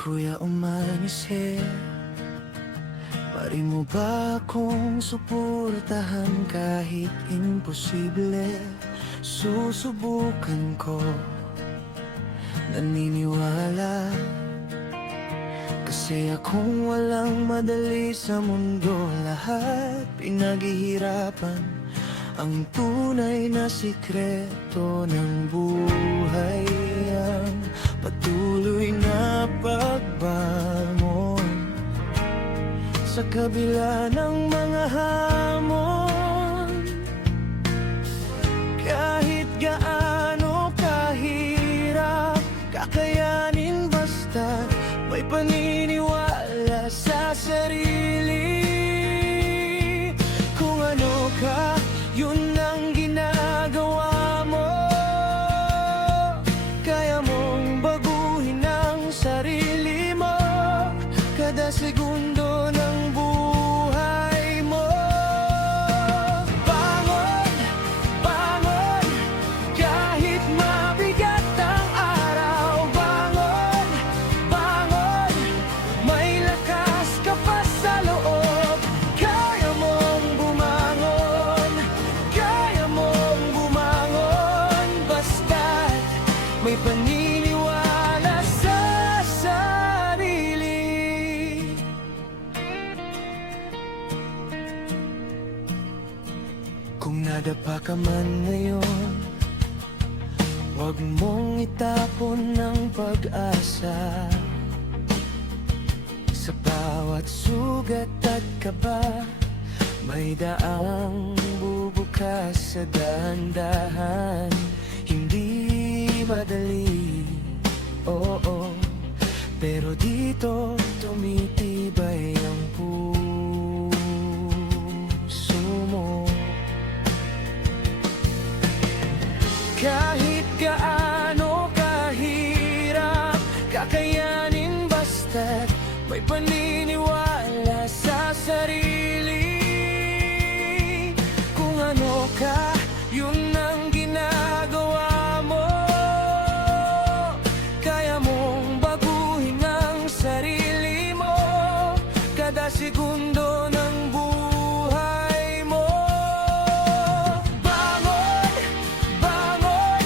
Kuya Umanisip, mari mo ba akong suportahan kahit imposible? Susubukan ko, naniniwala. Kasi akong walang madali sa mundo, lahat pinaghihirapan. Ang tunay na sikreto ng buhay ang patuloy na pagbangon sa kabila ng mga hamon. Kahit gaano kahirap, kakayanin basta may paniniwala sa sarili. Kung ano ka, yun ang ginagawa mo. Kaya mong baguhin ang sarili mo kada segundo ng buhay mo. Bangon, bangon, kahit mabigat ang araw. Bangon, bangon, may lakas ka pa sa loob. Kaya mong bumangon, kaya mong bumangon, basta't may paniniwala sa sarili. Kung nadapa ka man ngayon, huwag mong itapon ng pag-asa. Sa bawat sugat at kaba, may daang bubukas sa dahan-dahan. Hindi madali, oo, pero dito tumitibay ang puso mo. Kahit gaano kahirap, kakayanin basta't may paniniwala sa sarili. Kung ano ka, yun ang ginagawa mo. Kaya mong baguhin ang sarili mo kada segundo ng buhay mo. Bangon, bangon,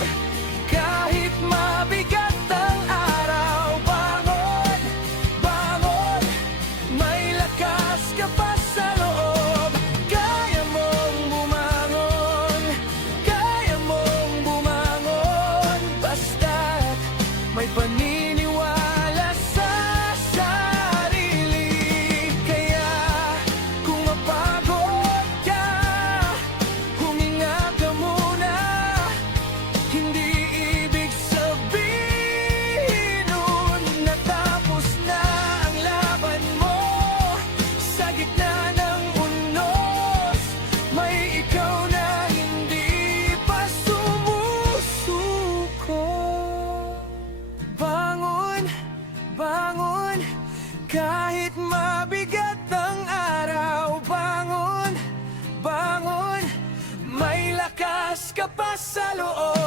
kahit mabigat ang araw. Bangon, bangon, may lakas ka pa sa loob. Kaya mong bumangon, kaya mong bumangon, basta't may paniniwala sa sarili. Kaya kung mapagod ka, huminga ka muna. Hindi ibig sabihin nun natapos na ang laban mo. Sa gitna ng unos, may ikaw na hindi pa sumusuko. Bangon, bangon, kahit mabigat ang araw. Bangon, bangon, may lakas ka pa sa loob.